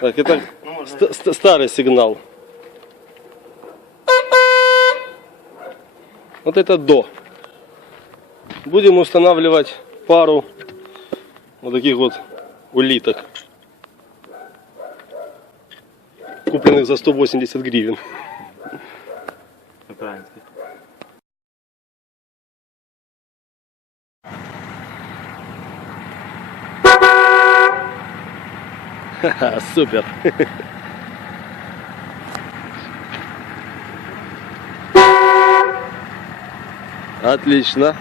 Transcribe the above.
Так, это старый сигнал. Вот это до. Будем устанавливать пару вот таких вот улиток, купленных за 180 гривен. Украинский. Ха-ха, супер. Отлично.